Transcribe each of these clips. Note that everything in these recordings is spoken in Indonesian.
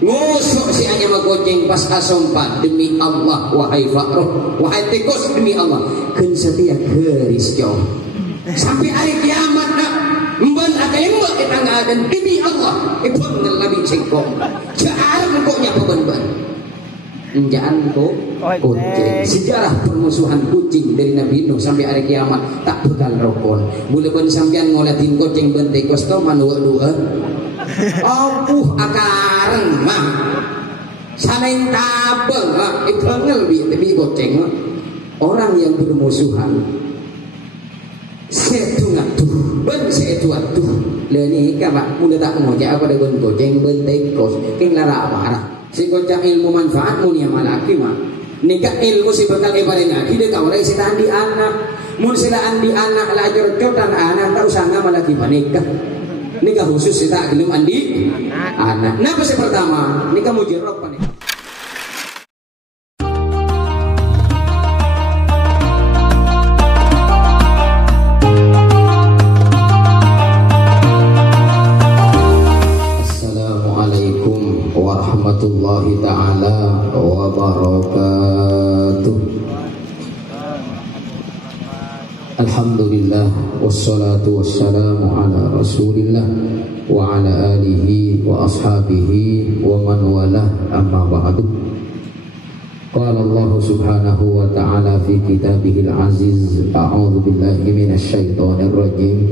ngusuk si hanya magoceng pas asompa demi Allah wahai fakroh wahai tikus demi Allah kan setia keris jauh sampai hari kiamat nak mban akan mbak kita nggak ada demi Allah ibn lebih cengkok jangan pokoknya beban jangan kok kucing sejarah permusuhan kucing dari Nabi Nuh sampai hari kiamat tak bakal rokon boleh pun sampean ngolatin kucing bentai kostoman dua akareng mah saling tabeng mah itu lebih kucing orang yang bermusuhan setungak tuh ben setuat tuh leni ka pak mula tak ngoja apa dengan kucing bentai kos king lara marah si kocak ilmu manfaat mulia malaki mah nikah ilmu si bakal ibarin lagi dia kau rai sitaan di anak mun silaan di anak lajur cotan anak tak usah nama lagi menikah nikah khusus si tak gelum andi anak napa si pertama nikah mujirrab panik warahmatullahi ta'ala wabarakatuh. Alhamdulillah wassalatu wassalamu ala rasulillah wa ala alihi wa ashabihi wa man walah amma ba'du. Qala Allah subhanahu wa ta'ala fi kitabihil aziz a'udhu billahi minasyaitonir rajim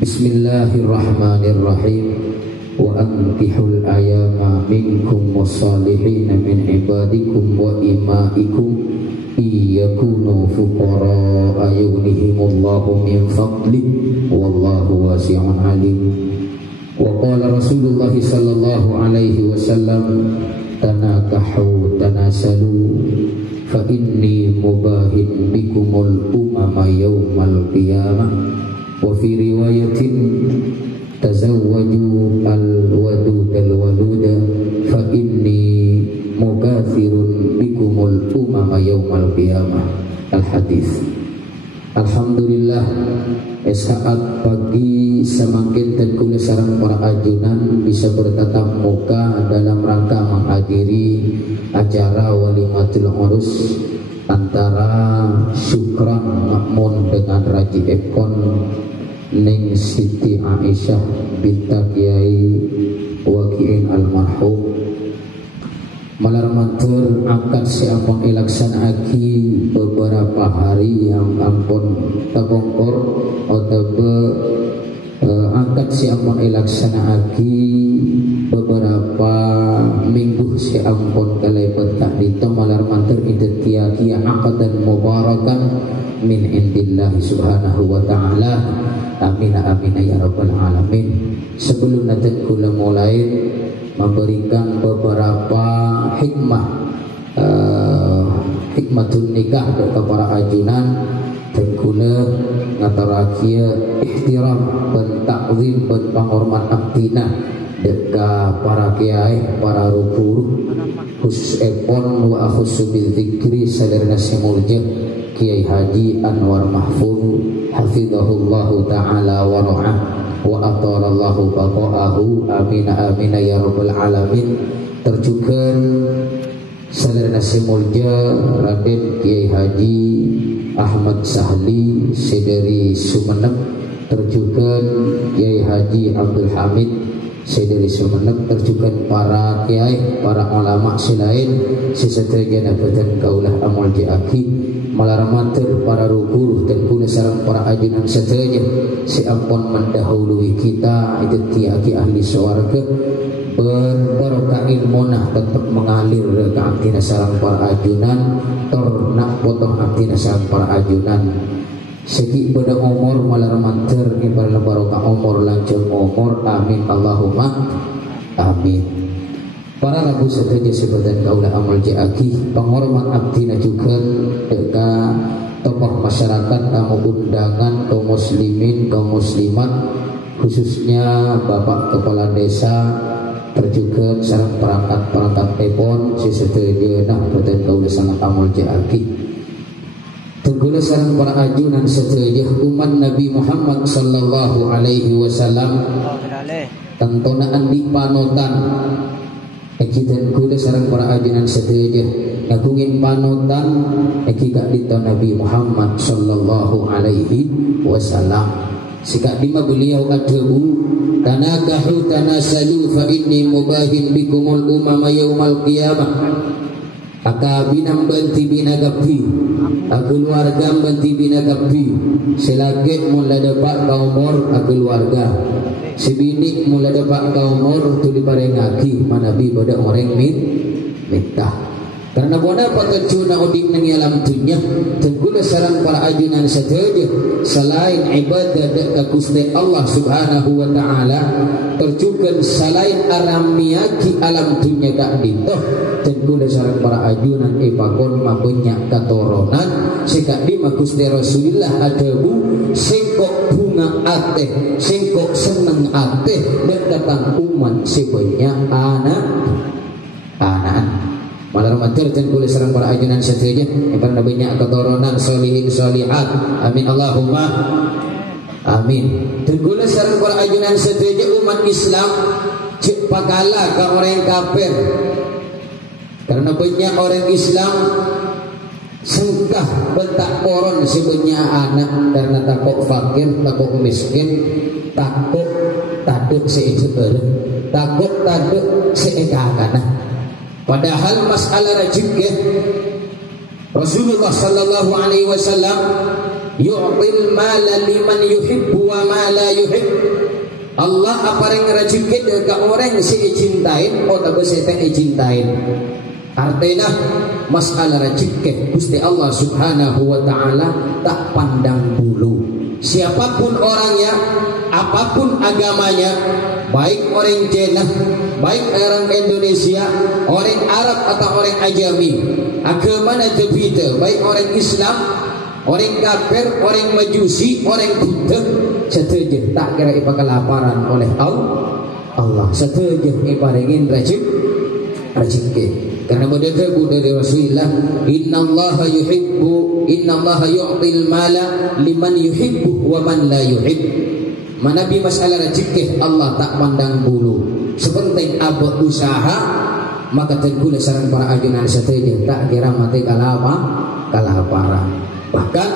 bismillahirrahmanirrahim wa ankihul ayama minkum wassalihin min ibadikum wa imaikum iyakunu fuqara ayunihimullahu min fadlih wallahu wasi'un alim. Wa qala Rasulullah sallallahu alaihi wasallam tanakahu tanasalu fa inni mubahin bikumul umama yawmal qiyamah wa fi riwayatin tazawwaju al-wadud al-waluda fa inni mukathirun bikumul umama yawmal qiyamah. Al-hadis. Alhamdulillah saat pagi semakin terkula sarang para ajunan bisa bertatap muka dalam rangka menghadiri acara walimatul urus antara Syukran Makmun dengan Raji Ekon Ning Siti Aisyah binta Kiai Wakiin almarhum malarmatur akan siapun ilaksanaki beberapa hari yang ampun tabongkor atau angkat siapun ilaksanaki beberapa minggu siapun kalebat tak dito malarmatur idetiya kia aqdan mubarakan min indillahi subhanahu wa ta'ala. Amin amin ya rabbal alamin. Sebelum nanti kula mulai memberikan beberapa hikmatun nikah kepada para ajunan dan kula ngatarakia ihtiram dan takzim dan penghormat aktina dekat para kiai para rukur khusus epon wa akhusu bil dzikri sadarna simulja Kiai Haji Anwar Mahfud hafizahullahu ta'ala wa ra'ah wa atarallahu baqa'ahu amin amin ya rabbal alamin. Terjukan saudara simulja Raden Kiai Haji Ahmad Sahli sedari Sumeneb, terjukan Kiai Haji Abdul Hamid sedari Sumeneb, terjukan para kiai para ulama selain sesetengah dapatan kaulah amal jaki malaramater para rukur dan guna sarang para ajunan setelahnya si ampun mendahului kita itu tiaki ahli swarga berbarokah ilmunah tetap mengalir ke aktina sarang para ajunan ternak potong aktina sarang para ajunan segi pada umur malaramater ibarat barokah umur lanjut umur amin Allahumma amin. Para rabu setelah sebadan kaulah amal jaki penghormat abdina juga dekat tokoh masyarakat tamu undangan kaum muslimin kaum muslimat khususnya bapak kepala desa terjuga sarang perangkat epon sesetelah nah badan kaulah sangat amal jaki terguna sarang para ajunan setelah umat Nabi Muhammad sallallahu alaihi wasallam tentunaan di panutan Kita kuda sarang para ajunan sedaya ngagungin panutan kika dito Nabi Muhammad sallallahu alaihi wasallam. Sikak lima beliau adabu tanakahu tanasalu fa inni mubahin bikumul umama yaumal qiyamah. Akabinam banti binagapi keluarga banti binagapi selagi mula dapat kaumur keluarga sebinik mula dapat kaumur tu diparengaki manabi pada orang mitah karena bona patacuna udik nang alam dunya tenggula sarang para ajunan saja selain ibadah dekat Gusti Allah Subhanahu wa taala terjukan selain aramiaki alam dunya gak ditoh tenggula sarang para ajunan ipakon mabanyak katoronan sikak di Gusti Rasulullah adabu singkok bunga ateh singkok seneng ateh dekatan umat sebanyak anak malah matur dan kulis sareng para ajunan saja karena banyak keturunan solihin solihat amin Allahumma amin dan kulis sareng para ajunan saja umat Islam cek pakala ke orang kafir karena banyak orang Islam sengkah bentak koron sebanyak anak karena takut fakir takut miskin takut seijeur takut seekakana. Padahal masalah rezeki Rasulullah sallallahu alaihi wasallam yu'til mala liman yuhibbu wa ma la yuhib. Allah apareng rezeki dekat orang si cintain atau bese teh cintain. Artinya masalah rezeki Gusti Allah Subhanahu wa taala tak pandang bulu. Siapapun orangnya, apapun agamanya, baik orang Cina, baik orang Indonesia, orang Arab atau orang ajami, agama berbeda, baik orang Islam, orang kafir, orang Majusi, orang Buddha, setuju tak kira ipa kelaparan oleh Allah, setuju ipa ingin rezeki. Karena berdebu dari Rasulullah, innallaha yu'til mala liman yuhibbu wa man la yuhib. Manabi masalah rezeki Allah tak pandang bulu. Sepenting abot usaha maka tenggula sarang para ajunan saja tak kira mati kalaparan. Bahkan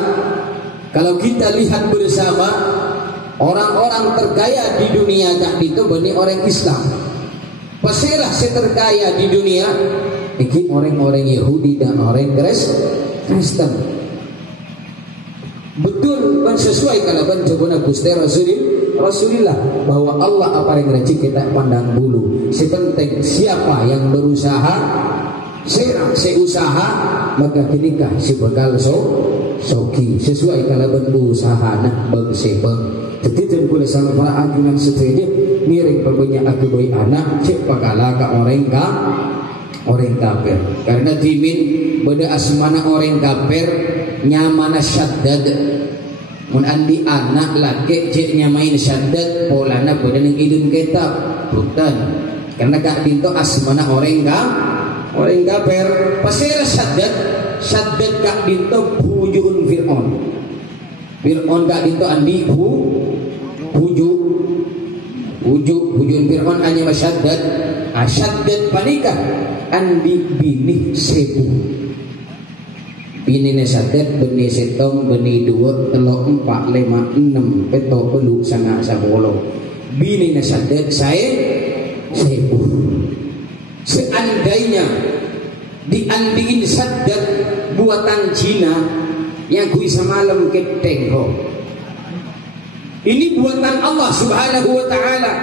kalau kita lihat bersama orang-orang terkaya di dunia tak itu bani orang Islam. Pasirah terkaya di dunia ini orang-orang Yahudi dan orang Kristen. Betul dan sesuai kalau bencana Gusti Rasulullah bahwa Allah apa yang rezeki kita pandang bulu. Sepenting siapa yang berusaha, seusaha maka ketika si bakal soki sesuai kalau berusaha nak bersebang. Jadi dan boleh sama para ajunan setuju miring berbanyak akibat anak cek pakala ke orang kafir karena dimin beda asmana orang kafir nyamana syaddad mun andi anak laki cek nyamain syaddad polana beda ning idun kitab bukan karena kak dinto asmana orang kafir pasti syaddad kak dinto bujun Fir'aun kak dinto andi bujun Fir'aun hanya masyaddad panikah andi binih sebu bini nesadet beni setong beni dua telok 4 5 6 peto pelu sangat 10 bini nesadet saya sebu seandainya diandiin sadat buatan Cina yang kui semalam keteng ho ini buatan Allah Subhanahu wa taala.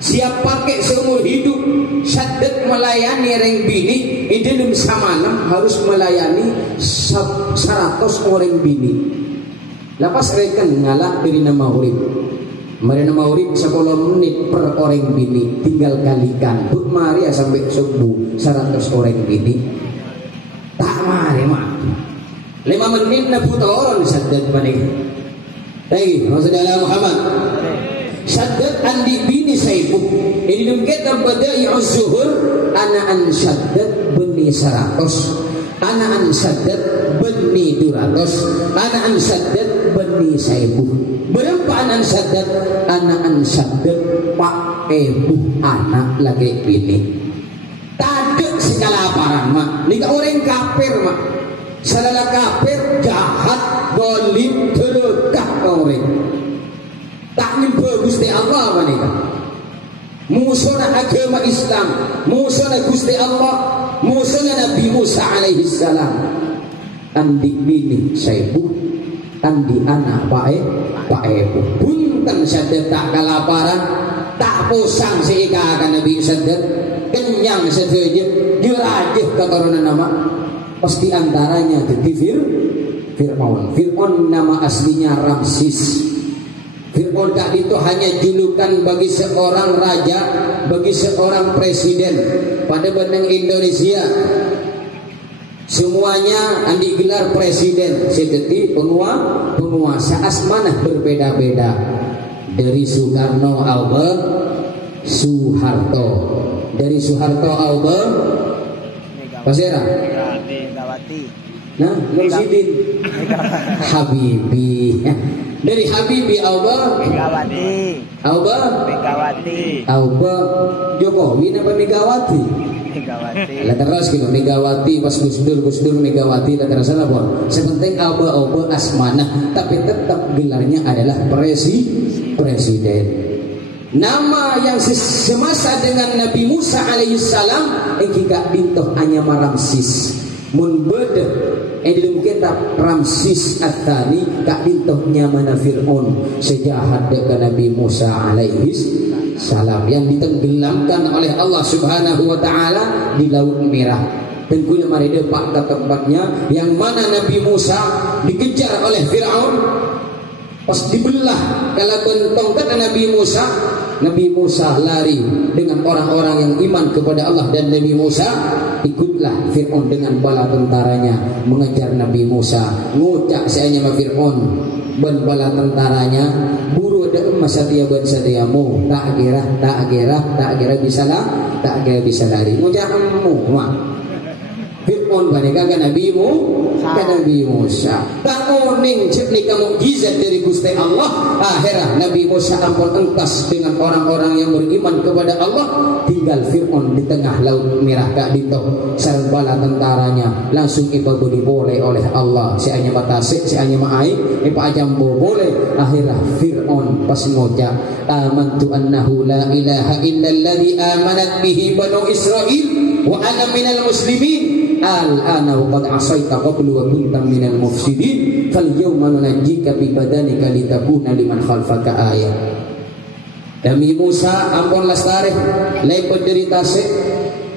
Siap pakai seumur hidup syadat melayani reng bini idilum samalam harus melayani 100 orang bini. Lepas rekan ngalak dari nama urip. Marina maurib 10 menit per orang bini tinggal kalikan. Buk Maria sampai subuh 100 orang bini. Tak mari mah. 5 menit na buta orang syadat panik. Lagi, Rasulullah Muhammad. Syadat andi bini saibu. Ini dum kita badai az-zuhur ana an syadat beni 100. Ana an syadat beni 200. Ana an syadat beni saibu. Berapa anak syadat? Ana an syadat pak ebu anak lagi bini. nika orang kafir mak. Salala kafir jahat, zalim, derekah orang. Tak nyembah Gusti Allah manika. Musuhna agama Islam, musuhna Gusti Allah, musuhna Nabi Musa alaihi salam. Andi bini saibu, andi anak paebu. Punten sadar tak kelaparan, tak posang sehingga akan Nabi sadar kenyang saja, dirajih keturunan nama. Pasti antaranya jadi Fir'aun. Fir'aun nama aslinya Ramsis. Fir'aun tak itu hanya julukan bagi seorang raja, bagi seorang presiden pada benang Indonesia. Semuanya andi gelar presiden, seperti penguasa asmanah berbeda-beda. Dari Soekarno Albert Soeharto, dari Soeharto Albert Pasera. Nah, Nursidin Habibi. Dari Habibi Albert Jokowi apa Megawati? Lah terus gitu Megawati pas Gus Dur Megawati lah terus apa? Sepenting Albert asmanah tapi tetap gelarnya adalah presiden. Nama yang semasa dengan Nabi Musa alaihissalam jika bintoh hanya Ramsis mun beda dalam kitab Ramsis At-Tsani kak bintohnya mana Fir'aun sejahat dengan Nabi Musa alaihissalam yang ditenggelamkan oleh Allah subhanahu wa ta'ala di Laut Merah. Tentunya mari depak ke tempatnya yang mana Nabi Musa dikejar oleh Fir'aun pas dibelah kalau bentong kata Nabi Musa lari dengan orang-orang yang iman kepada Allah dan Nabi Musa ikutlah Fir'aun dengan bala tentaranya mengejar Nabi Musa. Ngucak seanya ma Fir'aun ban bala tentaranya buru ada emas satiamu tak kira bisa lari ngucak mak Fir'aun banika kan Nabi Musa tak oning cekni kamu mukjizat dari Gusti Allah. Akhirnya Nabi Musa ampun engkas dengan orang-orang yang beriman kepada Allah. Tinggal Fir'aun di tengah Laut Merah kak dito sareng bala tentaranya langsung ibabudi boleh oleh Allah. Si hanya batase, si hanya maai, ipa ajambo boleh. Akhirnya Fir'aun pas ngocak amantu annahu la ilaha illalladzi amanat bihi banu Israil wa ana minal muslimin. Al-ana wa qad asaita qablu wa kunta minal mufsidin fal yawma nunajjika bi badanika litakuna liman khalfaka ayat. Nabi Musa ampun lastareh lay penderita se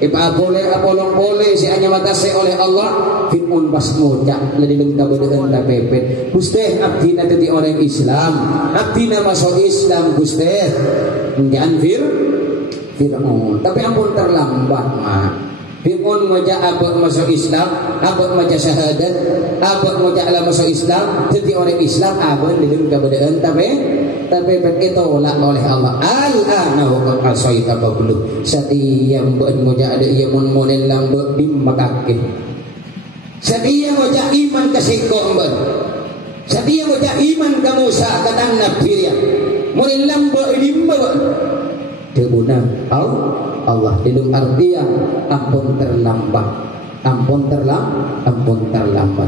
ipa boleh apolong boleh si hanya matase oleh Allah. Fir'aun pas ngocak ladileng kabeudeun ta pepet Gusti abdina tadi orang Islam abdina masuk Islam Gusti jangan Fir'aun tapi ampun terlambat mah. Fir'aun moja abad masuk Islam, abad moja syahadat, abad moja ala masuk Islam, jadi orang Islam abad dalam keberadaan tapi ditolak oleh Allah. Al-ana wa qad asaita qablu. Setiap buat moja ada ia mun model lambe di makake. Setiap moja iman ke singkong ben. Setiap moja iman ke Musa kata Nabi dia. Model lambe di mbak. Deguna Allah dalam artian ampun terlambat.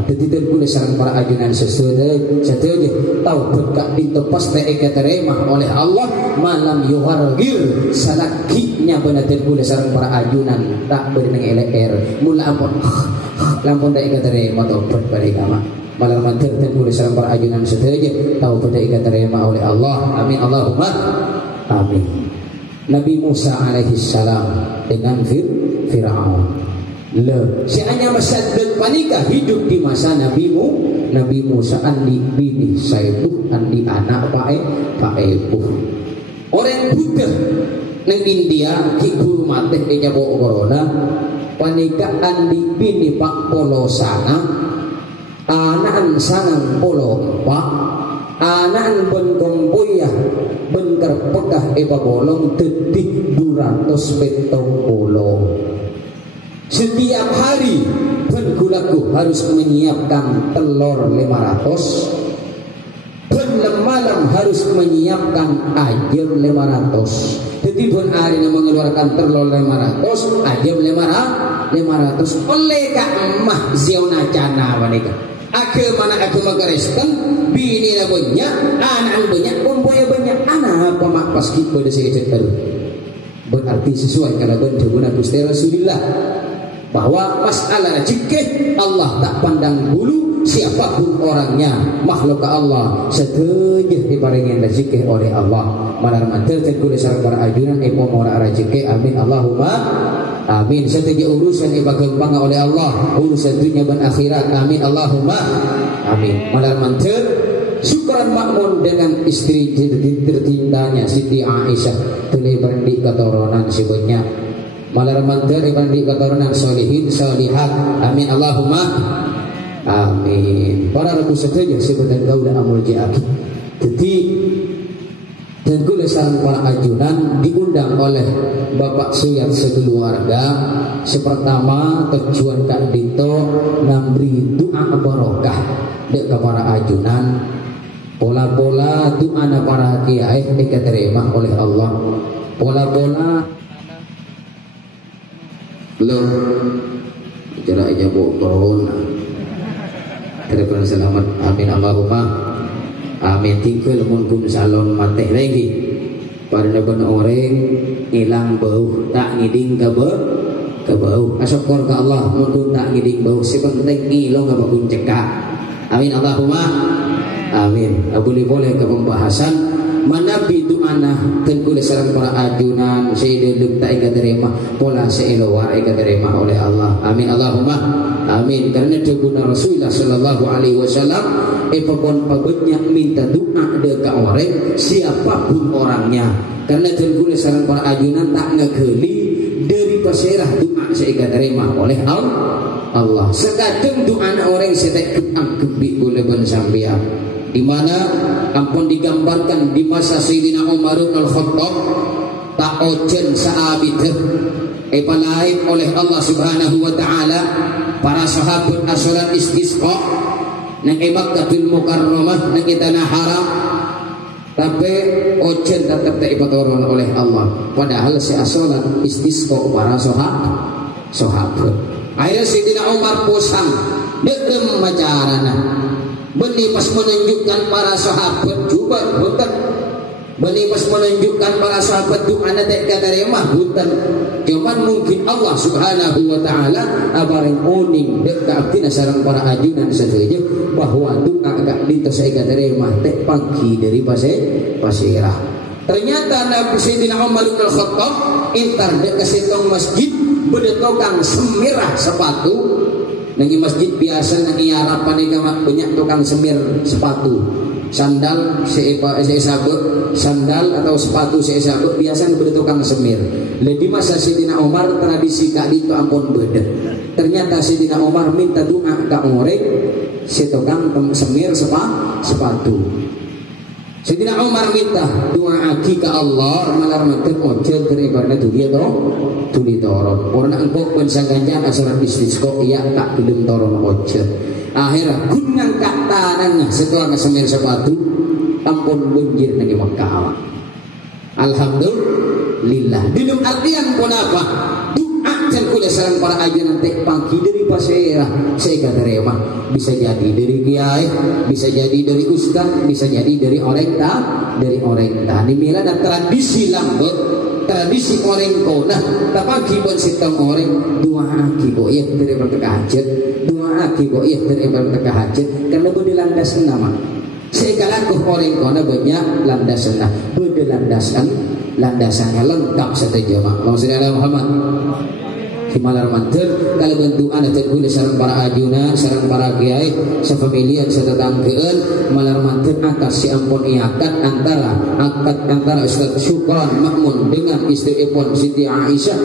Jadi terguna sarang para ajunan sesuatu tahu berkat ditepas TEK terima oleh Allah malam yuhargir salakitnya benar terguna sarang para ajunan tak berneng LR mula ampun TEK terima atau berkali kama malam mantir terguna sarang para ajunan sesuatu tahu TEK terima oleh Allah. Amin Allahumma amin. Nabi Musa alaihissalam dengan Fir'aun. Si hanya masyadud panika hidup di masa Nabi Musa andi bini saibu andi anak paebu. Orang Buddha nang India ki guru mate kaya bawa corona panika andi bini pak polo sana anak sangang polo pak anak bengkong boyah bengker pekah eba bolong detik 270. Setiap hari penggulaku harus menyiapkan telur 500. Malam harus menyiapkan ayam 500. Jadi pun hari ini mengeluarkan telur 500, ayam 500. 500 oleh ka emah ziona cana wanita agama Kristen bini na banyak anak banyak pemboya banyak anak pamak paski pada sejenak baru berarti sesuai kalau bentuknya Gusti Rasulullah bahwa masalah rezeki Allah tak pandang bulu siapapun orangnya makhluk Allah setuju diparingin rezeki oleh Allah malar mantel tegule sareng para ajunan epo mora rezeki amin Allahumma amin setuju urusan ibagampang oleh Allah urusan dunia dan akhirat amin Allahumma amin malar mantel syukuran makmun dengan istri tercintanya Siti Aisyah tulebar di ketoronan sebenarnya malar mantel iban di ketoronan solihin solihat amin Allahumma amin para rabu setuju sebenarnya kaulah amul ja'aki jadi dan kulisan para ajunan diundang oleh Bapak Suyat sekeluarga sepertama tujuan Kak Dito ngambri doa barokah dek para ajunan pola-pola doa para kiai diterima oleh Allah pola-pola belum bicara aja bu corona terima selamat amin Allahumma amin tinggal mungkin salon mati lagi pada depan orang hilang bau tak ngiding ke bau asyukur ke Allah mungkin tak ngiding bau sepenting ngilang apa pun cekak amin Allahumma amin boleh ke pembahasan manabi doana tengkule sareng para ajunan seiduluk tak ika terima pola seilowa ika terima oleh Allah amin Allahumma amin karena deguna Rasulullah sallallahu alaihi wasallam epapun pabutnya minta doa dekat orang siapapun orangnya karena tengkule sareng para ajunan tak ngegeli dari paserah doa seika terima oleh Allah sekadang doa orang setek kebi boleh ben sambian di mana ampun digambarkan di masa Sayyidina Umar bin Al-Khattab tak ojen saabit epalaib oleh Allah Subhanahu wa taala para sahabat asalat istisqa nang Makkahul Mukarramah nang tanah haram tapi ojen tetap tak ipaturun oleh Allah padahal si asalat istisqa para sahabat akhirnya Sayyidina Umar pusang degem macarana Beni pas menunjukkan para sahabat juga hutan. Beni pas menunjukkan para sahabat doa nanti kata remah hutan. Cuman mungkin Allah Subhanahu wa taala abareng uning dek abdina sareng para ajunan setuju bahwa doa agak ditos kata remah tek pagi dari pasirah. Ternyata Nabi Sayyidina Umar bin Khattab intar dek kesitong masjid bedetokang semirah sepatu. Nagi masjid biasa nagi harapan ika banyak tukang semir sepatu sandal sandal atau sepatu seisabut biasa bertukang semir. Di masa Sayyidina Umar tradisi kak itu ampun beda. Ternyata Sayyidina Umar minta doa ke orang si tukang semir sepatu. Sayyidina Umar minta doa aki ke Allah malar matek ojel daripada dunia tuli toron. Orang engkau pensaganjan asaran istisqa iya tak belum toron ojel. Akhirnya gunang katanannya setelah kesemir sepatu ampun banjir nagi Makkah. Alhamdulillah. Dalam artian pun apa? Doa terkulis sareng para ajunan tek pagi dari pasirah saya terima bisa jadi dari kiai, bisa jadi dari ustaz, bisa jadi dari orang tak. Dimila ada tradisi lambut, tradisi orang kona. Tapi pun sitong orang doa aki kok iya dari berkahajat, doa aki kok iya dari berkahajat karena budi landasan nama. Segala orang kona banyak landasan, budi landasannya lengkap setuju mak. Maksudnya Muhammad. Malar mantel kalau bentukan atau kulit sarang para ajunan, sarang para kiai, sefamilian, setetangkeun, malar mantel akad si ampun iakad antara Ustaz Syukran Makmun dengan istri pun Siti Aisyah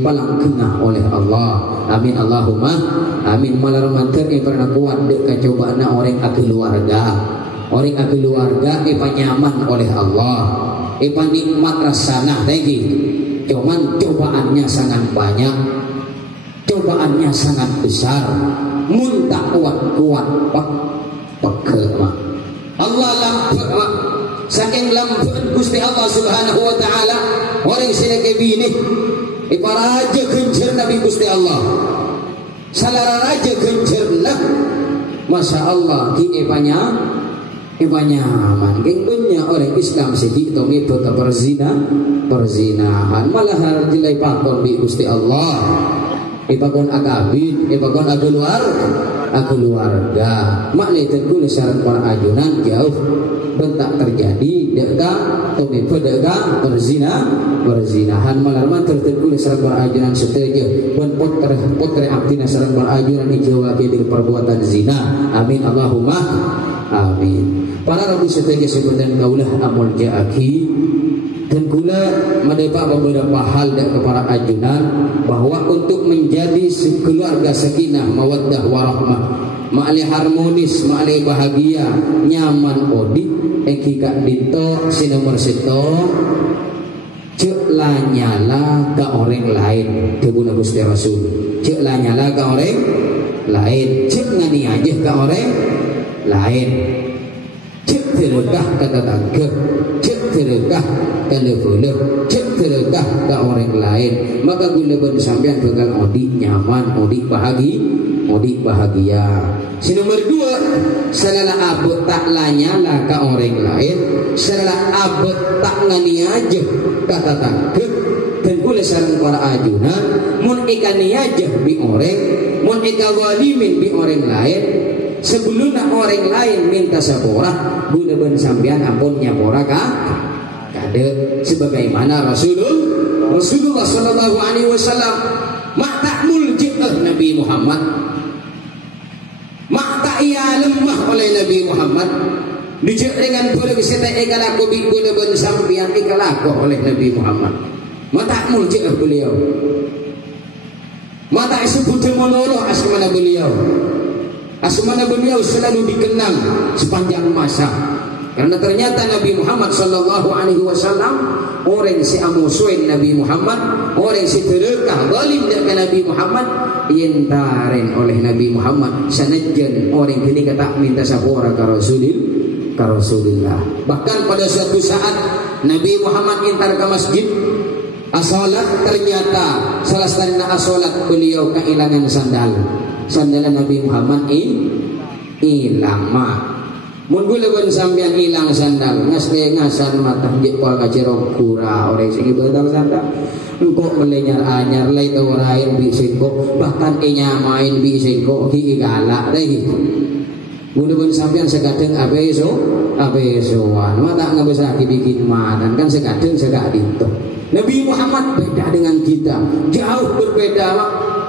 palang kena oleh Allah. Amin Allahumma amin. Malar mantel pernah kuat dek kecobaan orang keluarga, nyaman oleh Allah, nikmat rasana lagi. Cuman cobaannya sangat banyak, cobaannya sangat besar, muntah kuat pegel mak. Allah lampet mak, saking lampet Gusti Allah Subhanahu wa taala orang sini kebini iparaja gencer Nabi Gusti Allah salara raja gencerna Masya Allah ki Ibanyaman genggunya orang Islam sedih itu metode perzinahan malah harjilai pakon bi Gusti Allah ipakon agabin ipakon keluarga maknai terkul syarat para ajunan jauh bentak terjadi deka tomepo deka perzinahan malah terkul syarat para ajunan seteja pun potre aktina syarat para ajunan ijawa ke perbuatan zina amin Allahumma amin. Para rabu seteja sebutan kaulah amul jaaki dan kula mendapat beberapa hal dari para ajunan bahwa untuk menjadi keluarga sakinah mawaddah warahmah ma'ali harmonis ma'ali bahagia nyaman odik ekika dito sinomor seto cek lanyala ke orang lain kebuna Gusti Rasul cek lanyala ke orang lain cek ngani aja ke orang lain cek terkah ke tetangga cek terkah ke leveler cek terkah ke orang lain maka gula bersampian bakal odik nyaman odik bahagia si nomor 2 salah abot tak lanyala ke orang lain salah abot tak ngani aja ke tetangga dan gula sarang para ajunan mun ikani aja bi orang mun ikawalimin bi orang lain sebelum orang lain minta sepora guna ben sampean ampun nyapora kade sebagaimana Rasulullah sallallahu alaihi wasallam maktamul jihad Nabi Muhammad makta ia lemah oleh Nabi Muhammad dijak dengan boleh keseta ikalaku bi guna ben sampean ikalaku oleh Nabi Muhammad maktamul jihad beliau mata sebut monolog asmana beliau selalu dikenang sepanjang masa karena ternyata Nabi Muhammad sallallahu alaihi wasallam orang si amusuin Nabi Muhammad orang si terkah zalim dengan Nabi Muhammad yentaren oleh Nabi Muhammad sanajan orang kini kata minta sapora ka Rasulullah bahkan pada suatu saat Nabi Muhammad intar ke masjid asolat ternyata salah satunya asolat beliau kehilangan sandalan Nabi Muhammad hilang mun gula ben sampean hilang sandal ngasan mata jepol kacerok kura orang sing betang sandal engko melenyar anyar lai tau rain bi singko bahkan main bi singko ki galak deui gula ben sampean sekadeng abesoan mata ngabesa bikin madan kan sekadeng segak dito Nabi Muhammad beda dengan kita jauh berbeda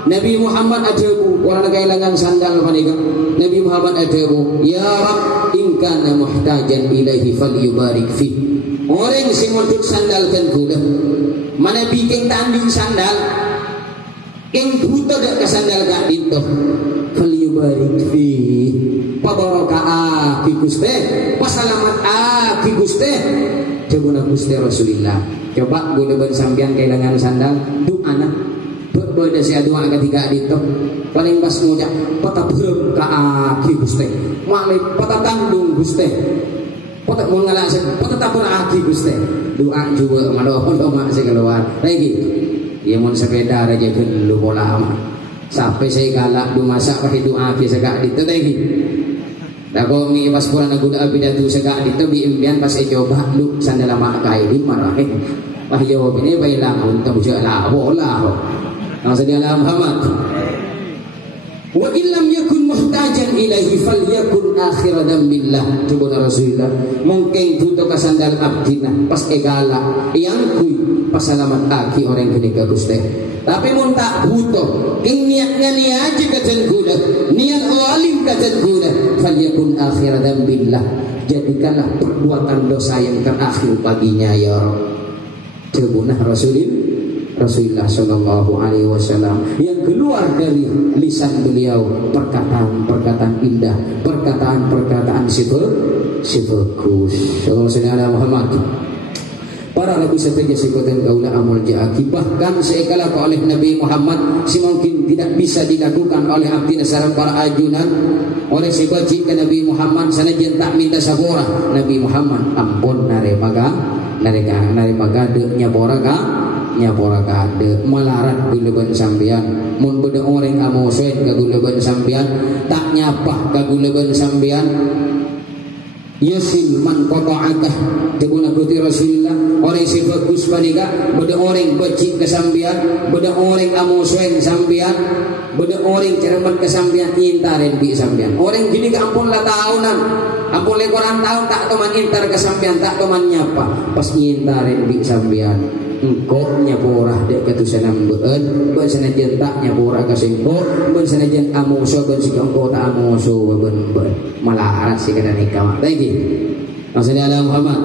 Nabi Muhammad adaku orang kehilangan sandal panika Nabi Muhammad adaku ya Rab in kana muhtajan ilaihi falyubarik fi orang sing mudut sandal kan kula mana bikin tanding sandal ing buta dak sandal gak dito falyubarik fi pabaraka ki Gusti pasalamat ki Gusti jebuna Gusti Rasulullah coba gula ben sampean kehilangan sandal doa berdoa saya doa ketiga itu paling pas muda pata belum ke aki Gusti mali pata tanggung Gusti pata mau ngalasin pata tabur aki Gusti doa juga madohon doa masih keluar lagi dia mau sepeda aja dulu bola amat sampai saya galak du masak pakai doa aki segak itu lagi dah kau mi pas pulang aku dah pindah tu segak itu biimbian pas saya coba lu sandal mak kai di marahin wah jawab ini baiklah untuk jalan bola Nabi Muhammad wa illam yakun muhtajan ilaihi falyakun akhiradan billah coba Rasulullah mungkin butuh kasandal abdina pas egala yang kui pasalamat aki orang kenika Gusti tapi mun tak butuh ing niatnya ni aja kajen guna niat alim kajen guna falyakun akhiradan billah jadikanlah perbuatan dosa yang terakhir baginya ya Rabb coba Rasulullah sallallahu alaihi wasallam yang keluar dari lisan beliau perkataan-perkataan indah, perkataan-perkataan sebagus. Sallallahu Muhammad. Para lagu seteja sekutan kaula amul jaaki bahkan seekala oleh Nabi Muhammad si mungkin tidak bisa dilakukan oleh abdi sareng para ajunan oleh si baji ke Nabi Muhammad sanajan tak minta sabora Nabi Muhammad ampun naremaga de nyabora ka nya pora kade melarat guleban sampean mun beda orang amosoen ka guleban sampean tak nyapah ka guleban sampean yasil man qata'akah teguna kuti Rasulullah orang si bagus panika beda orang becik ke sampean beda orang amosoen sampean beda orang cermat ke sampean intaren bi sampean orang gini ka ampun lah tahunan ampun lekoran tahun tak teman intar ke sampean tak teman nyapa pas intaren bi sampean engkau nyaporah dek ketusanan beun beun sanajan tak nyaporah ka sengko beun sanajan amoso beun si engkau tak amoso beun malarat si kana nikah mak tadi maksudnya ala Muhammad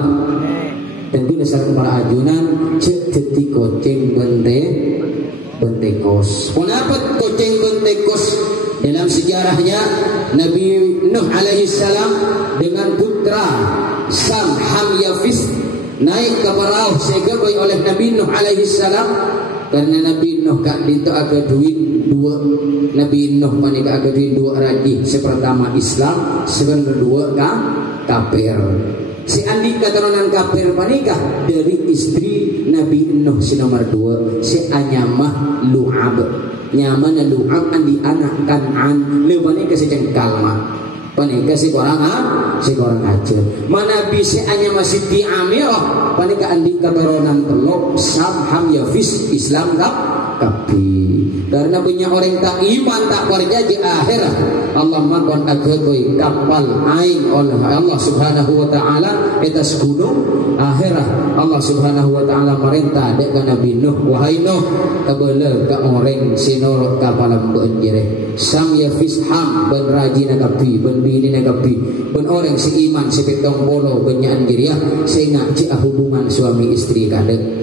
tentu dasar para ajunan cek detik koceng bente kos kenapa koceng bente kos dalam sejarahnya Nabi Nuh alaihi salam dengan putra Sam Ham Yafis naik ke perahu segabai oleh Nabi Nuh alaihi salam karena Nabi Nuh kak dinto aga duit dua Nabi Nuh panika aga duit dua radih sepertama Islam kedua kafir si andi keturunan kafir panika dari istri Nabi Nuh si nomor dua si anyamah Lu'ab nyamana Lu'ab andi anak Kan'an leuwani ke si cengkal mah panika si orang aja mana bisa hanya masih di Amirah panika andi keturunan telok Sam Ham Yafis Islam kapi karena banyak orang tak iman tak percaya di akhirat Allah makon agakoi kapal aing oleh Allah subhanahu wa ta'ala atas gunung akhirat Allah subhanahu wa ta'ala merintah dek ke Nabi Nuh wahai Nuh kabele ke orang sinorok kapalam beunjire Sam Yafis Ham ben rajina kapi ben bini nagapi ben orang si iman si petong bolo benyaan diriah sehingga cik hubungan suami istri kadek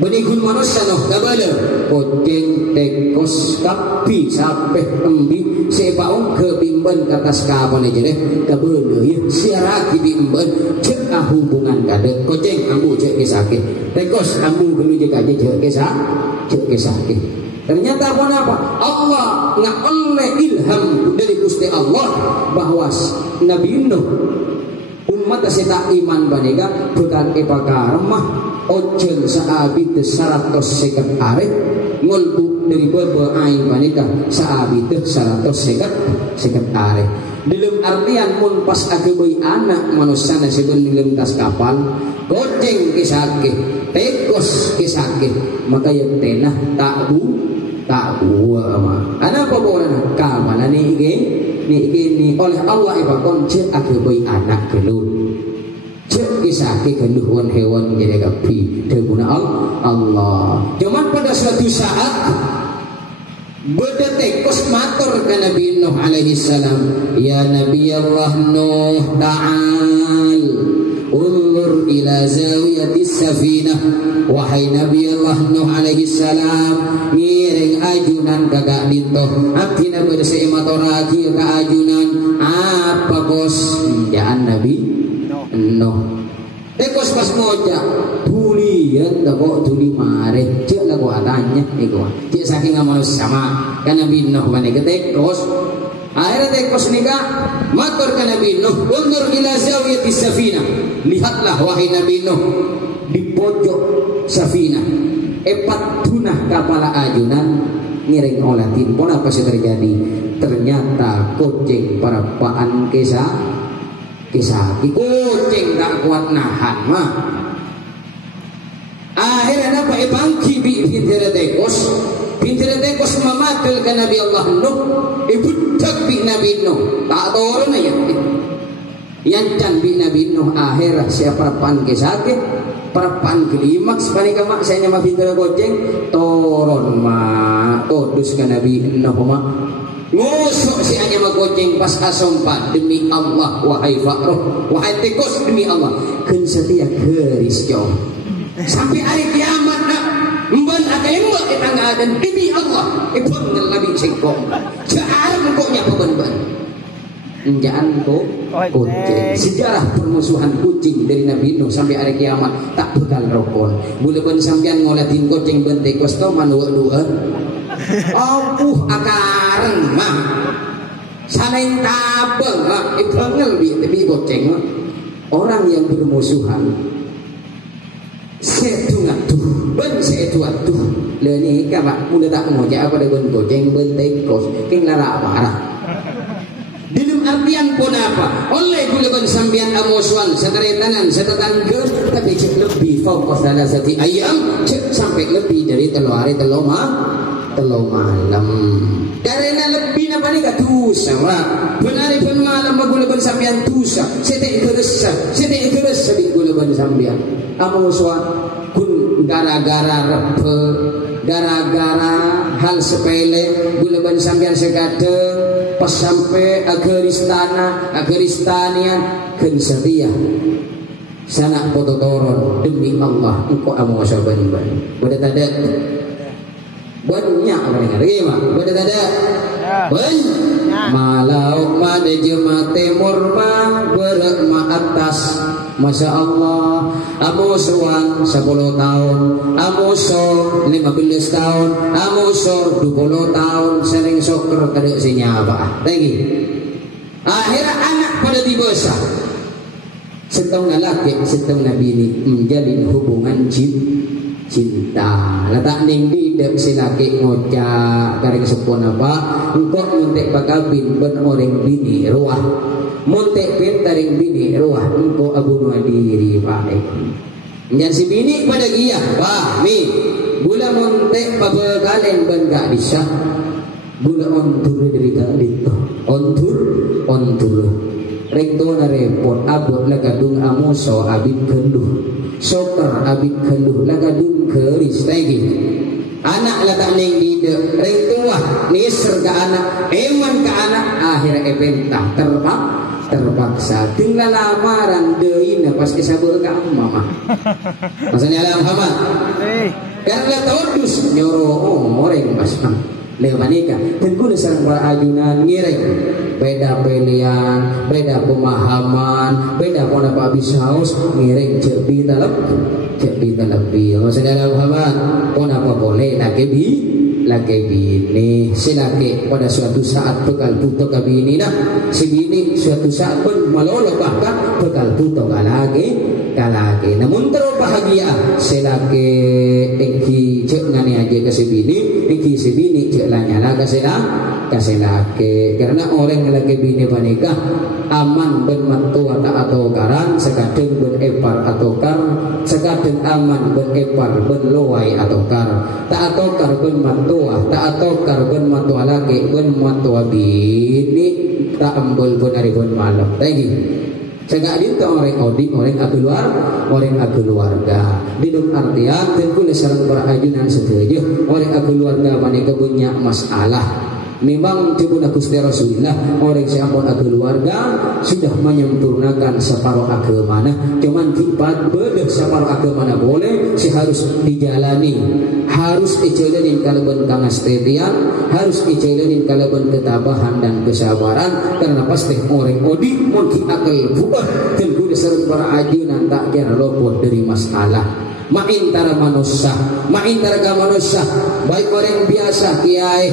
benigun manusia noh kabale koceng tekos kapi sampai embi sepaung ke bimben katas kapan aja deh kabale ya siaraki bimben cek hubungan kadek koceng ambu cek kisake tekos ambu gelu cek aja cek kisake ternyata apa Allah nggak oleh ilham dari Gusti Allah bahwa Nabi Nuh umat tak iman banega bukan epakarmah ojen saabit 150 arek ngolbu dari bebe aing banega saabit 150 arek dalam artian mun pas agebei anak manusia nasibun dalam tas kapal goceng kisake tekos kisake maka yang tenah tak buah mah ana apa boleh kamana ni oleh Allah ibakon cek agebei anak kelun cek kisake keluhuan hewan jadi kapi teguna Allah cuman pada suatu saat beda tekos matur ke Nabi Nuh alaihi salam ya Nabi Allah Nuh ta'al ulur ila zawiyatis safinah wahai Nabi Allah Nuh alaihi salam ngiring ajunan kagak dintoh abdina bersih matoraki ke ajunan apa bos jaan Nabi Nuh tekos pas moja tulian kok tuli mare cek lah gua tanya iko cek saking amal sama kan Nabi Nuh mane tekos akhirnya tekos nikah matur ke Nabi Nuh undur ila zawiyatis safinah lihatlah wahai Nabi Nuh di pojok safinah epat tunah kapal ajunan ngiring olatin pun apa sih terjadi ternyata koceng para paan kisah koceng tak kuat nahan mah akhirnya apa bangki bi pintere tekos mamatil ke Nabi Allah Nuh ibudak bi Nabi Nuh tak turun aja yancan bi Nabi Nuh akhirnya siapa pan kisake perpan klimaks panika mak saya nyama pintere goceng turun mak odus ke Nabi Nuh mak ngusuk si hanya magoceng pas asompat demi Allah wahai fakroh wahai tekos demi Allah kan setia keris jauh sampai hari kiamat nak mban akan mbak kita nggak ada demi Allah ibu ngelabi cengkok jangan koknya peban jangan kok kucing sejarah permusuhan kucing dari Nabi Nuh sampai hari kiamat tak bakal rokon boleh pun sampean ngolatin kucing bentekos to manua-dua akareng mah saling tabeng mah ibangel bi goceng mah orang yang bermusuhan setungatuh ben sesuatu leni ka mak mula tak ngoja apa dengan goceng ben tekos king lara marah dalam artian pun apa oleh gulaban sambian amosuan sakaretanan satatangga tapi cek lebih fokus dalam sati ayam cek sampai lebih dari telur hari telur malam karena lebih apa ni kat dosa benar pun malam gulaban sambian dosa setek keresa di gulaban sambian amosuan kun gara-gara repe gara-gara hal sepele gulaban sambian sekade pas sampai agaristanian ken setia sanak pototoron demi Allah engkau amosuan ban boda tada banyak orang yang terima boda tada banyak malau made jemate murma berak ma atas Masya Allah amusor 10 tahun amusor 15 tahun amusor 20 tahun sering soker kada sinyapa lagi akhirnya anak pada dibesar setengah laki setengah bini menjalin hubungan cinta letak ning didak si laki ngocak kareng sepon apa engkau muntek pakabin ben orang bini ruah muntek pin taring bini ruah engkau abunuh diri baik dan si bini pada gia wah mi bula muntek pabegalen ben gak bisa bula ontur dari dalito ontur rekto na repot abot lagadung amuso abid kenduh soker abid kenduh lagadung keris lagi anak letak ning dide rekto wah niser ke anak eman ke anak akhirnya epentah terpaksa tinggal lamaran deui pas disabeur ka mama maksudnya Muhammad karena todus nyoro orang pas lemanika dan kudu sareng para ajunan ngireng beda pilihan beda pemahaman beda pola pabisaus ngireng cek bi lebih maksudnya Muhammad pon apa boleh lagi bini si laki pada suatu saat bekal butuh ke bini nah si bini suatu saat pun melolok bahkan bekal butuh lagi namun terus bahagia si laki engki cek ngani aja ke si bini engki si bini cek lanyala ke si laki karena orang laki bini panikah aman ben matua tak atau karan sekadeng ben epar atau kar sekadeng aman ben epar ben loai atau kar tak atau kar ben matua tak atau kar ben matua laki ben matua bini tak ambul ben hari ben malam lagi segak dinta orang audit orang keluarga di dalam artian tentu sareng para ajunan setuju orang keluarga panika punya masalah memang dibuna Gusti Rasulullah orang siapun keluarga sudah menyempurnakan separuh agama cuman tipat beda separuh agama boleh si harus dijalani harus ijalanin kalaban kangastetian harus ijalanin kalaban ketabahan dan kesabaran karena pasti orang odi mungkin akal buah dan kuda sareng para ajunan tak kira lopot dari masalah maintara manusia baik orang biasa kiai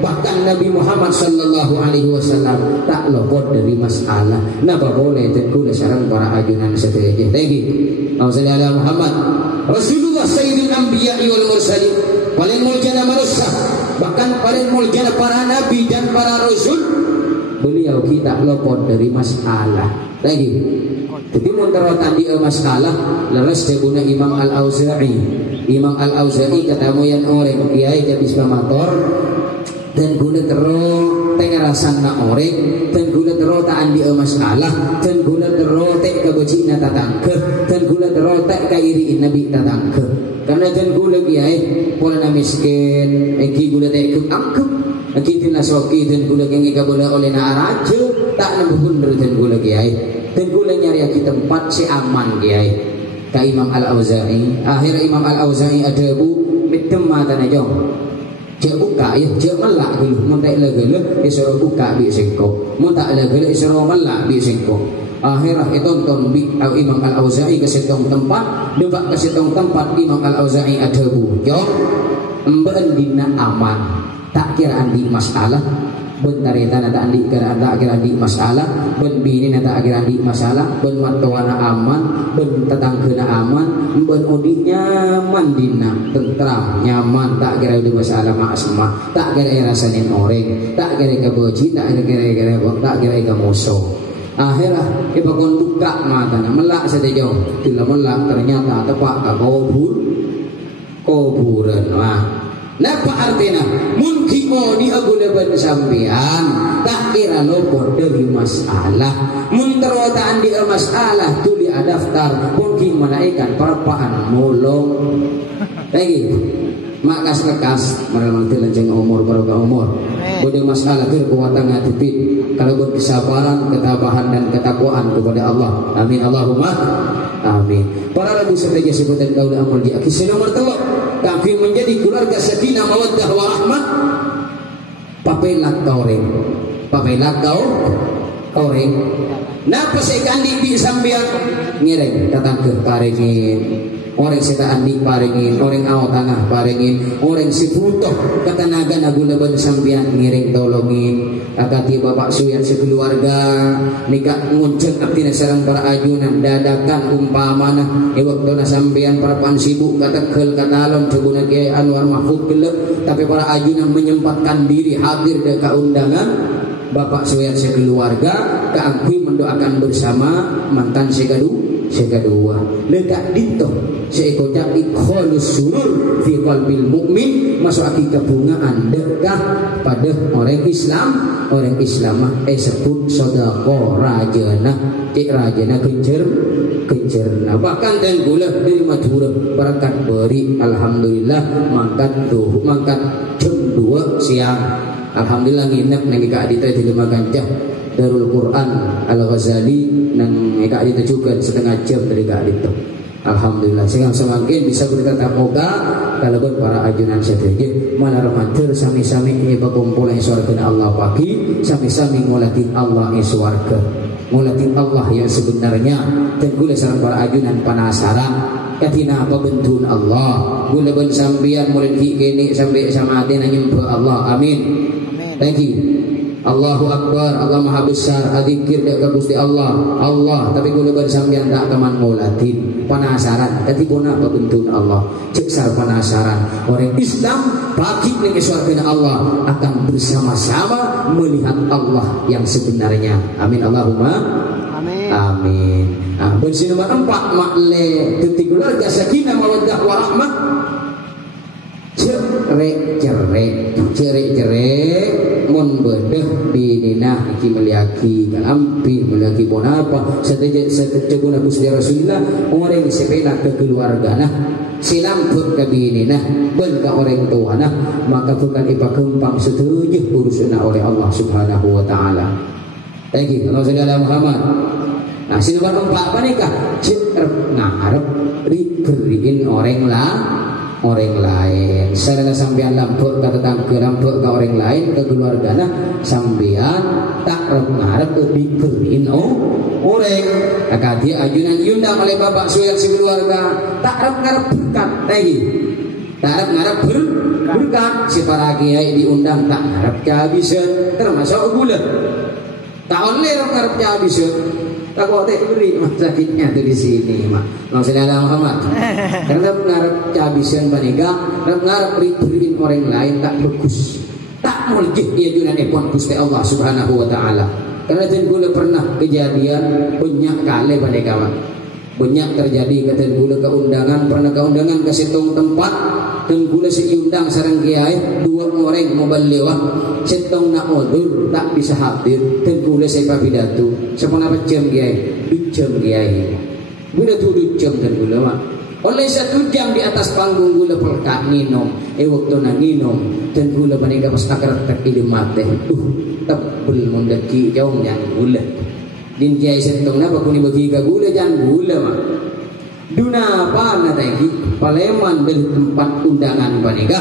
bahkan Nabi Muhammad sallallahu alaihi wasallam tak luput dari masalah napa boleh tekun sareng para ajunan seteje lagi Rasulullah Muhammad Rasulullah sayyidul anbiya wal mursalin paling mulia manusia bahkan paling mulia para nabi dan para rasul beliau kita luput dari masalah lagi jadi muntarotan di masalah leres debuna Imam Al-Auza'i katamu yang orang kiai habis motor dan guna terus tengarasan na orang dan guna terus tak andi masalah dan guna terus tak kabecina tatangke dan guna terus tak kairiin nabi tatangke karena dan guna kiai pola miskin eki guna tak angkep eki tinasoki dan guna kengi kabula oleh na araja tak nambuhun dan guna kiai dan gula nyari kita tempat si aman kiai ka Imam Al-Auza'i akhirnya Imam Al-Auza'i ada bu mitem mata najong cek buka ya cek melak dulu mun tak lega isoro buka bi singko mun tak lega isoro melak bi singko akhirnya tonton bi Imam Al-Auza'i ke setong tempat debak ke setong tempat Imam Al-Auza'i ada bu yo emben dina aman tak kira andi masalah ben tarita na andi masalah, ben bini na andi masalah, ben matuana aman, ben tetangkeuna aman, ben odi nyaman dina tentram nyaman, tak kira di masalah maksma, tak kira rasanin oreng, tak kira kebeji, tak kira musuh. Akhirah ipakon buka mata na melak sadejo, tila melak ternyata tepak ka kuburan. Napa artinya? Mungkin di agunaban sampean tak kira lopor dari masalah. Mun terwataan di masalah tuli daftar mungkin menaikkan perapaan mulung. Lagi makas lekas melalui lenceng umur baru umur. Bude masalah kekuatan hati. Kalau berkesabaran, ketabahan dan ketakwaan kepada Allah. Amin Allahumma amin. Para rabu sebagai sebutan kaula amal di kisah nomor 3. Kami menjadi keluarga sakinah mawaddah warahmah. Papelak koreng. Napa saya kandi di sambian ngireng datang ke paringin. Orang seta andi paringin, orang awak tengah paringin, orang si butuh ketanaga nagulaban sambian ngiring tolongin. Akati bapak suyan sekeluarga nikah ngunceng abdi sareng para ajunan dadakan umpamana waktu na sambian para pan sibuk katekel katalon cebuna Kiai Anwar Mahfud gelep, tapi para ajunan menyempatkan diri hadir ke undangan bapak suyan sekeluarga keangkui mendoakan bersama mantan segadua ledak dito seekor ikholus surur fi qalbil mukmin masuk kebungaan dekat pada orang Islam sebut sedekah rajana kencerna bahkan dan gula dari madura berangkat beri alhamdulillah mangkat jam 2 siang alhamdulillah nginep nang ka adita di lima gancah Darul Quran Al-Ghazali nang eka itu juga setengah jam dari eka itu. Alhamdulillah semakin bisa bertatap muka kalau para ajunan sedaje malah ramadan sami-sami berkumpul yang surga Allah pagi sami-sami ngolatin Allah yang surga ngolatin Allah yang sebenarnya dan gula sareng para ajunan penasaran katina apa bentun Allah gula ben sambian mulai kini sampai sama adena nyembah Allah amin. Thank you. Allahu Akbar, Allah Maha Besar, adzikir dek Gusti Allah, tapi gula bersambian tak teman mulatin, penasaran, tapi guna apa bentun Allah, ceksar penasaran, orang Islam bagi dengan surga Allah akan bersama-sama melihat Allah yang sebenarnya, amin Allahumma, amin. Nah, versi nomor 4 makle detik keluarga sakinah mawaddah warahmah, cerek mun bedeh binina iki meliaki kalampi meliaki bonapa seteguna Gusti Rasulullah orang sepena ke keluargana silam ke binina ben ka orang tuana maka bukan ipakempang setuju urusna oleh Allah Subhanahu wa taala. Thank you. Allah Muhammad. Nah, sini nomor 4 apa nikah? Ngarep diberiin orang lain sarana sampean lampuk ka tetangga lampuk ka orang lain ke keluargana sampean tak ngarep diberiin orang akadi ajunan yundang oleh bapak suyang si keluarga tak ngarep berkat lagi tak ngarep berkat si para kiai diundang tak ngarep kehabisan termasuk gula tak oleh ngarep kehabisan tak kau beri sakitnya tuh di sini mak. Maksudnya Muhammad. Karena ngarep kehabisan panika, ngarep beriin orang lain tak bagus. Tak mulih dia junan epon Gusti Allah Subhanahu wa taala. Karena jen gula pernah kejadian banyak kali panika mak. Banyak terjadi kata gula keundangan pernah keundangan ke situng tempat dan gula siundang sareng kiai 2 orang mobil lewat setong nak mundur tak bisa hadir dan gula saya pidato sepengapa jam kiai 2 jam kiai gula tuh 2 jam dan gula mak oleh 1 jam di atas panggung gula pelkat nginum waktu nak nginum dan gula panika pas akar tak ilmu mate tebel mendaki jauh yang gula din kiai setong napa kuni bagi ka gula jangan gula mak duna apa nanti Paleman dari tempat undangan panika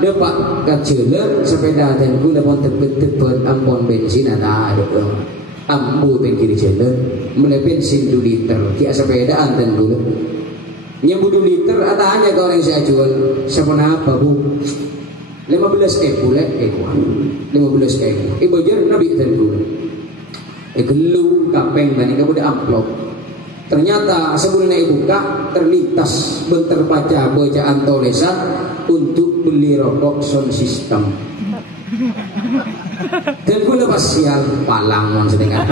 depak kacele sepeda dan gula pun tebet ampun bensin ada ambu pengkiri jalan mulai bensin 2 liter kia sepedaan dan gula nyembu 2 liter ada hanya ke orang saya jual sebenarnya bu 15.000 lek 15.000 bajar nabi ten gula gelu kapeng tadi kamu udah amplop. Ternyata sebelum buka terlintas terbaca bacaan tulisan untuk beli rokok sound system. Dan gula pasial palang mon sedengah.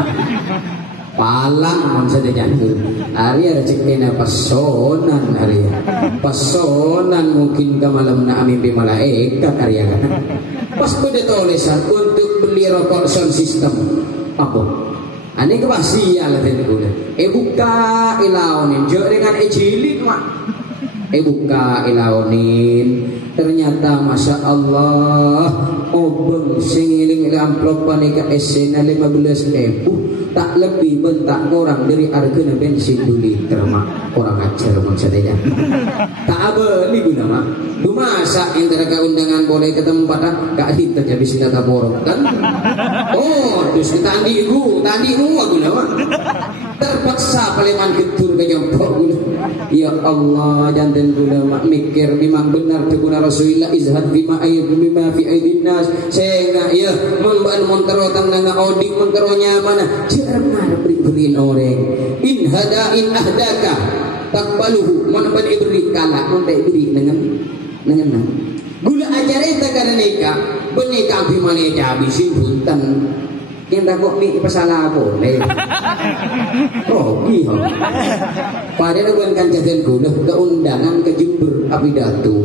Palang mon sedengah. Hari ada cekena pasonan hari. Pasonan mungkin ke malam na mimpi malaikat hari kan. Pas pada tulisan untuk beli rokok sound system. Apa? Ani kebasial tadi gula. Buka ilaunin, jauh dengan cilik mak. Buka ilaunin. Ternyata masya Allah, obeng singiling amplop panika esena 15.000 tak lebih bentak orang dari harga bensin 2 liter mak. Orang ajar maksudnya. Tak apa li guna mak. Masa yang terkait undangan boleh ke tempat kak kita jadi senjata borok kan? Oh, terus kita tadi aku nama terpaksa paleman getur ke jempol. Ya Allah, jantan gula mikir memang benar teguna Rasulullah izhad bima fi aidin nas. Saya ya memban montero tangga auding montero nyamana cerna beri orang in ahdaka takbaluhu mana ban ibri kala monte ibri dengan gula ajar itu karena nikah benikah bimane habisin punten kita kok mi pasalah boleh rogi padahal bukan kancadan gula keundangan ke Jember Abidatu.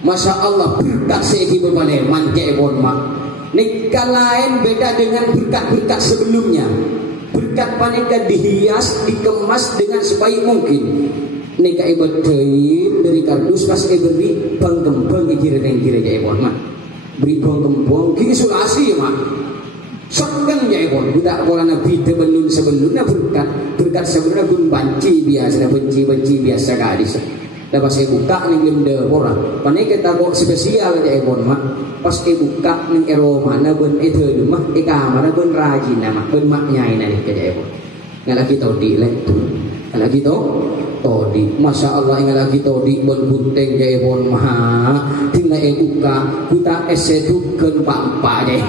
Masya Allah berkat segi berpaleman ke ebon mak nikah lain beda dengan berkat-berkat sebelumnya. Berkat panika dihias dikemas dengan sebaik mungkin. Nikah ibadah dari kardus pas beri bang kembang kira-kira ya ebon mak beri bang kembang kini sulasi mak sekan ya ebon budak pola nabi sebelum sebelumnya berkat sebenarnya gun banci biasa benci biasa gadis. Dah pas buka nih belum ada orang. Panik kita bawa spesial ya ebon mak pas buka nih eromana ben itu rumah kamar ben rajin nama ben maknya ini kayak ebon. Nggak lagi tahu di lektu, nggak lagi tahu. Todi, masya Allah ingat lagi todi bon bunteng jaya bon maha tinggal buka kita esetukan pampa jaya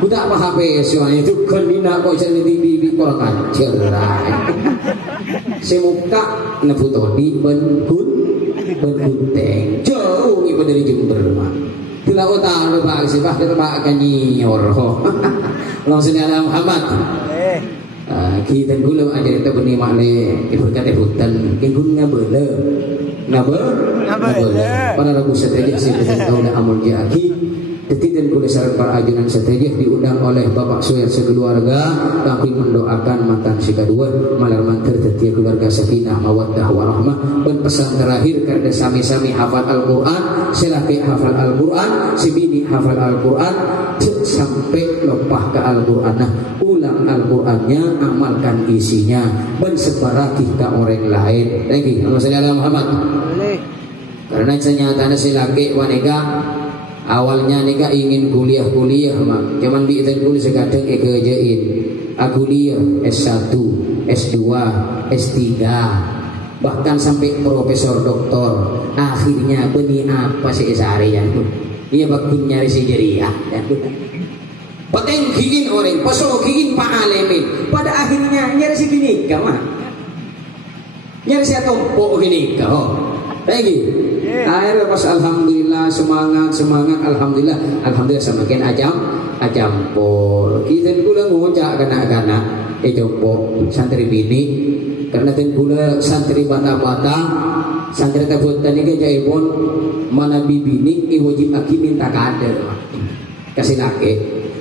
kita apa HP semuanya itu kan dina kok jadi bibi korakan cerai semuka nefu todi bon bunteng jauh ibu dari Jember mah tidak utara pak sifah kita pak kanyior langsung ada Muhammad. Kita gula aja kita beri makna ibarat hutan kinggunnya bela pada lagu setelah saya tahu dah amal jaki detik dan gula syarat para ajunan setelah diundang oleh Bapak Soyer sekeluarga kami mendoakan matan si kedua malar mantar tetia keluarga sakinah mawaddah warahmah dan pesan terakhir karena sami-sami hafal Al-Quran silaki hafal Al-Quran si bini hafal Al-Quran sampai lopah ke Al-Quran ulang Al-Qurannya amalkan isinya bersebarati ke orang lain lagi Allahumma Muhammad karena ternyata si laki wanita awalnya nikah ingin kuliah mak cuman biitan kuliah sekadang kejain kuliah S1 S2 S3 bahkan sampai profesor doktor akhirnya benih apa sih seharian iya bakun nyari si jeriah patengkiin orang pasokiin pak alemin pada akhirnya nyari si gini mah nyari si tompo gini lagi akhirnya pas alhamdulillah semangat alhamdulillah semakin ajampol kita gula ngocak kena jompo santri bini karena gula santri bata-bata santri tabutan ini jaipun mana bibini wajib aki minta kader kasih laki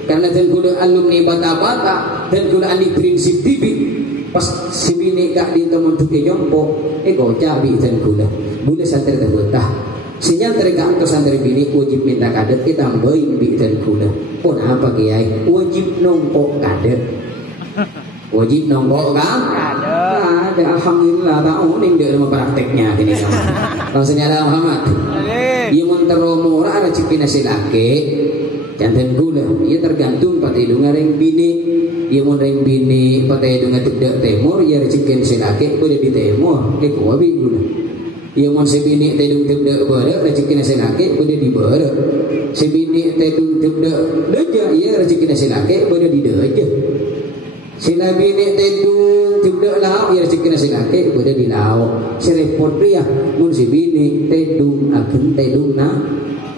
karena gula alumni bata-bata dan gula ahli prinsip bibi pas si bini kak di temen tuke jompo gocak bi dan gula santri terbutah sinyal tergantung santri bini wajib minta kader kita tambahin bi dan gula pun apa kiai wajib nombok kader wajib nombok kan ada alhamdulillah tahu nih dia rumah prakteknya ini sama langsung ada Muhammad dia menteromora ada cipina si laki jantan gula ia tergantung pada hidung ring bini ia mau ring bini pada hidung tidak timur ia recikin si laki boleh di timur gua bi gula Ia mon sebini tedung tebde beure rezeki nasenake beuda di beure. Sebini tedung tebde deja ieu rezeki nasenake beuda di deja. Sina bini tedung tebde lao ieu rezeki nasenake beuda di lao. Serepot dia mun sebini tedung akeun tedungna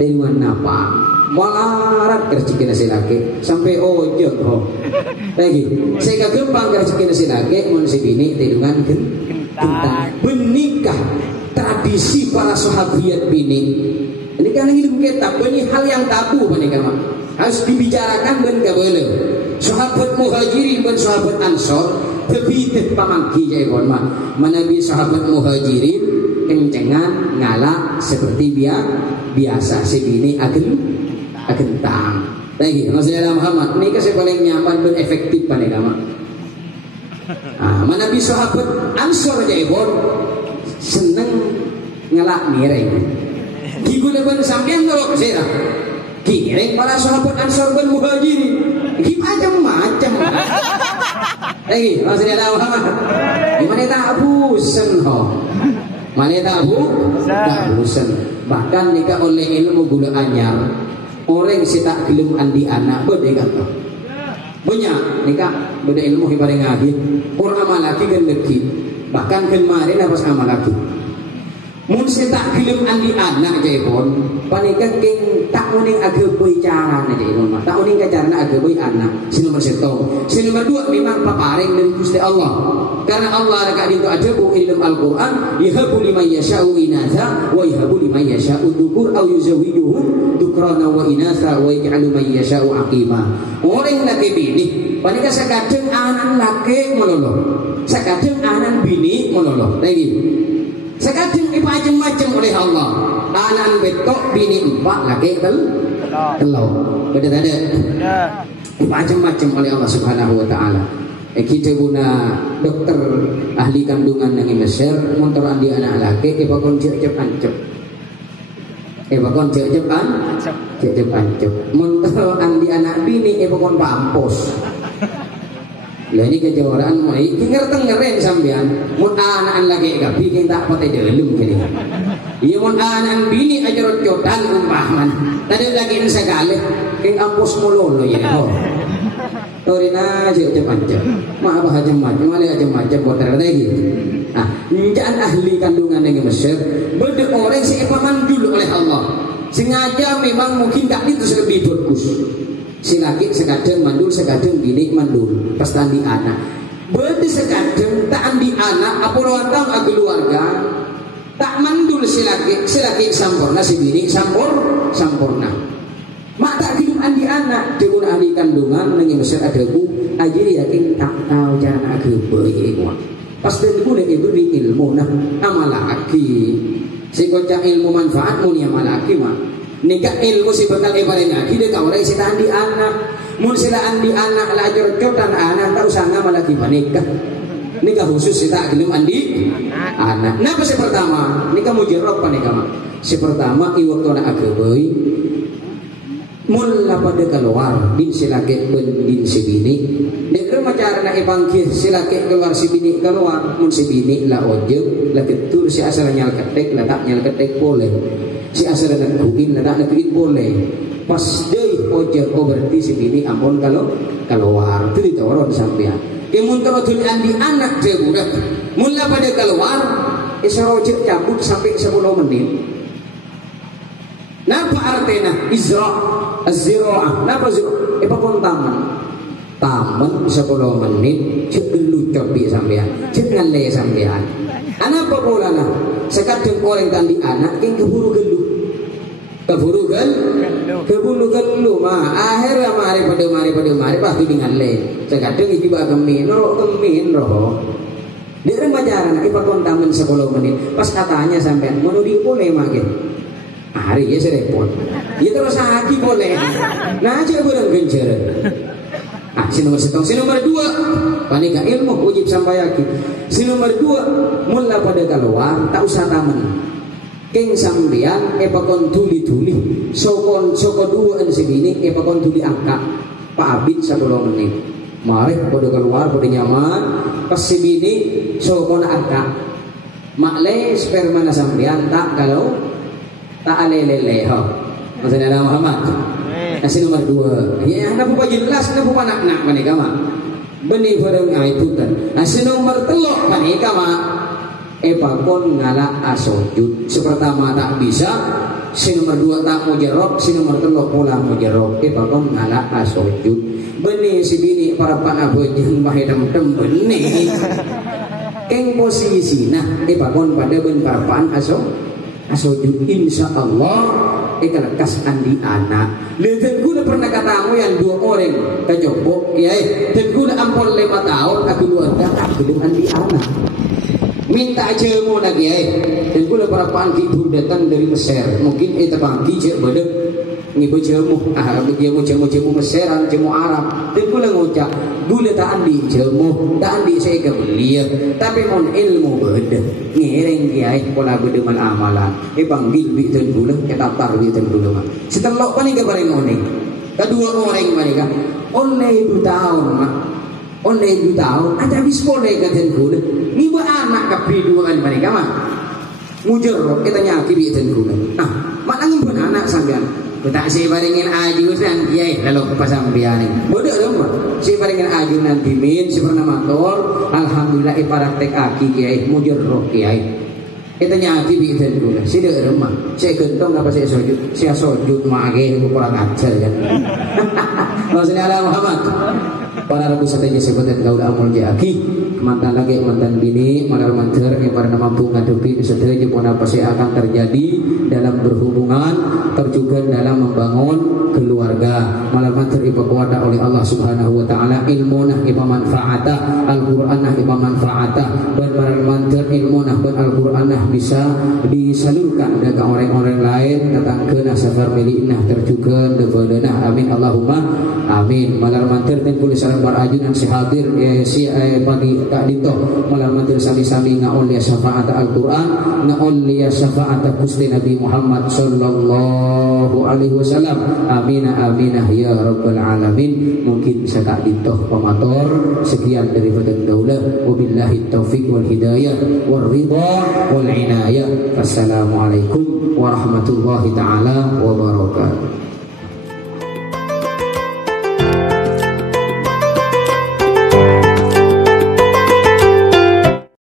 tedungan napa. Malarat rezeki nasenake sampai ojek ho. Lagi saya gampang rezeki nasenake mun sebini tedungan gentang menikah. Tradisi para sahabiat bini ini kan hidup kita ini hal yang tabu panika harus dibicarakan dan gak boleh. Sahabat muhajirin dan sahabat ansor lebih pamangki ya ikon mah manabi sahabat muhajirin kencengan ngalak seperti biasa sebini agen tang lagi Rasulullah Muhammad ini kasih paling nyaman dan efektif panika mah manabi sahabat ansor ya ikon seneng ngelak mireng digunakan sampean ngelok saya kireng para sahabat ansor dan muhajirin macam-macam lagi masih ada Muhammad gimana tak bosan ho mana tak bosan bahkan nikah oleh ilmu gula anyar orang si tak gelem andi anak beda kata banyak nikah beda ilmu ibadah ngaji orang amal lagi kan lagi bahkan kemarin apa sama lagi mun tak gelem andi anak jepon panika king tak uning agak bicara aja ilmu tak uning kacarana agak boy anak si nomor 1 si nomor 2 memang paparing dari Gusti Allah karena Allah ada itu ada bu ilmu Al-Qur'an yahabu liman yasha'u inatha wa yahabu liman yasha'u dhukur aw yuzawijuhum dhukrana wa inatha wa yaj'alu man yasha'u aqima orang laki bini panika sakadeng anak laki melolo sakadeng anak bini melolo lagi sekadang macam-macam oleh Allah anak betok bini 4 laki telur beda ada macam-macam oleh Allah subhanahu wa ta'ala kita guna dokter ahli kandungan yang Mesir montoran di anak laki bakon cek ancep bakon cek ancep montoran di anak bini bakon pampos. Lah ini kejawaran mulai ngerti sampean mun anak lagi gapi kita patai delem kene. Ieu mun anak bini ajarot cotan umpahman. Tadi lagi segala king ampus mulolo ya ho. Torina cek-cek ma apa aja macam boter lagi. Ah, jangan ahli kandungan yang Mesir beda orang si mandul oleh Allah. Sengaja memang mungkin tak itu lebih bagus. Si laki sekadang mandul sekadang bini mandul pas tandi anak berarti sekadang tak andi anak apa orang agak keluarga tak mandul si laki sampurna si bini sampurna mak tak hidup andi anak dia guna ahli kandungan nang Mesir ada bu ajiri yakin tak tahu cara agak baik pas dia guna itu di ilmu nah amalaki si kocak ilmu manfaat mun ya malaki mah nikah ilmu si bakal ibaratnya kita kau orang si andi anak mun sila andi anak lajur cotan anak tak usah nama lagi nikah khusus si tak gelem andi anak nah si pertama nikah mujarab panikah si pertama iwaktu nak agaboi mun pada keluar din si laki din si bini dia macam nak ibangkir si laki keluar si bini keluar mun si bini lah ojek lah ketur si asal nyal ketek lah tak nyal ketek boleh si asal nak kuin lah tak kuin boleh pas deh ojek berarti si bini ampun kalau keluar itu ditawaran sampean kemun terus andi anak je budak mula pada keluar isra ojek cabut sampai 10 menit. Napa artinya az-zira'ah? Napa zira'ah? Pakon taman 10 menit cek dulu cobi sampean cek ngale sampean anak apa pula lah sekadang orang tandi anak yang keburu gelu mah akhirnya mari pasti dengan le sekadang iki bak kemin roh dia remajaran iki pakon taman 10 menit pas katanya sampean mau di boleh makin hari ya serepot ya terus hati boleh nah aja kurang gencer si nomor 1 si nomor 2 panika ilmu wajib sampai yakin si nomor 2 mula pada keluar tak usah taman king sambian pakon tuli soko 2 an segini pakon tuli angka Pak Abid 10 menit mari pada keluar pada nyaman pas si bini soko na angka Maklay sperma na sambian tak kalau tak aleleleho. Maksudnya Nabi Muhammad. Nasi nomor 2. Ya, anda pun jelas, anda pun nak mereka mak. Benih barang itu kan. Nasi nomor 3 mereka mak. Pakon ngalah asojud. Sepertama tak bisa. Si nomor 2 tak mujarab. Si nomor 3 pula mujarab. Pakon ngalah asojud. Benih si bini para panabujang mahidam-dem benih. Keng posisi nah pakon pada ben parapaan asojud insyaallah kelekas andi anak. Lezen guna pernah katamu yang 2 orang kejobok kiai dan guna ampol 5 tahun aku keluarga aku dengan andi anak minta jemu nak kiai dan guna parapaan tidur datang dari Mesir mungkin pagi cek bedek ngibu jemu Meseran jemu Arab dan gula ngucap gula tak andi jemu tak andi saya kebelia tapi mon ilmu beda ngereng kiai pola beda mal amalan panggil bitan gula kita tar bitan gula mah setelah paling kebareng oning kedua orang mereka oleh 2 tahun mah oleh 2 tahun ada habis boleh katan gula ngibu anak kebiduan mereka mah mujarab kita nyaki bitan gula nah maknanya pun anak sampean tak si baringin ajunan kiai lalu kepasang bianing bodoh dong si baringin ajunan dimin si pernah motor alhamdulillah iparaktek aki kiai mujarab kiai kita nyaki bidan dulu si de rumah si gentong apa si sojud mage kurang ajar kan maksudnya Allah Muhammad para rabu satenya sebutan gaul amul jaki mantan lagi mantan bini malar manter yang pada mampu ngadepi sedaya pun apa sih akan terjadi dalam berhubungan terjuga dalam membangun keluarga malar manter ibadah oleh Allah Subhanahu wa taala ilmunah imam manfaatah Al-Qur'anah imam manfaatah dan malar manter ilmunah dan Al-Qur'anah bisa disalurkan ke orang-orang lain tentang kena safar miliknah terjuga devedenah amin Allahumma amin malar manter dan tulis salam barajunan si hadir si bagi tak dito malam mantir sami-sami ngaul ya syafaat Al-Quran ngaul ya syafaat Gusti Nabi Muhammad sallallahu alaihi wasallam amina aminah ya rabbal alamin mungkin bisa tak dito pemator sekian daripada daulah wabillahi taufiq wal hidayah wal ridha wal inayah assalamualaikum warahmatullahi taala wabarakatuh.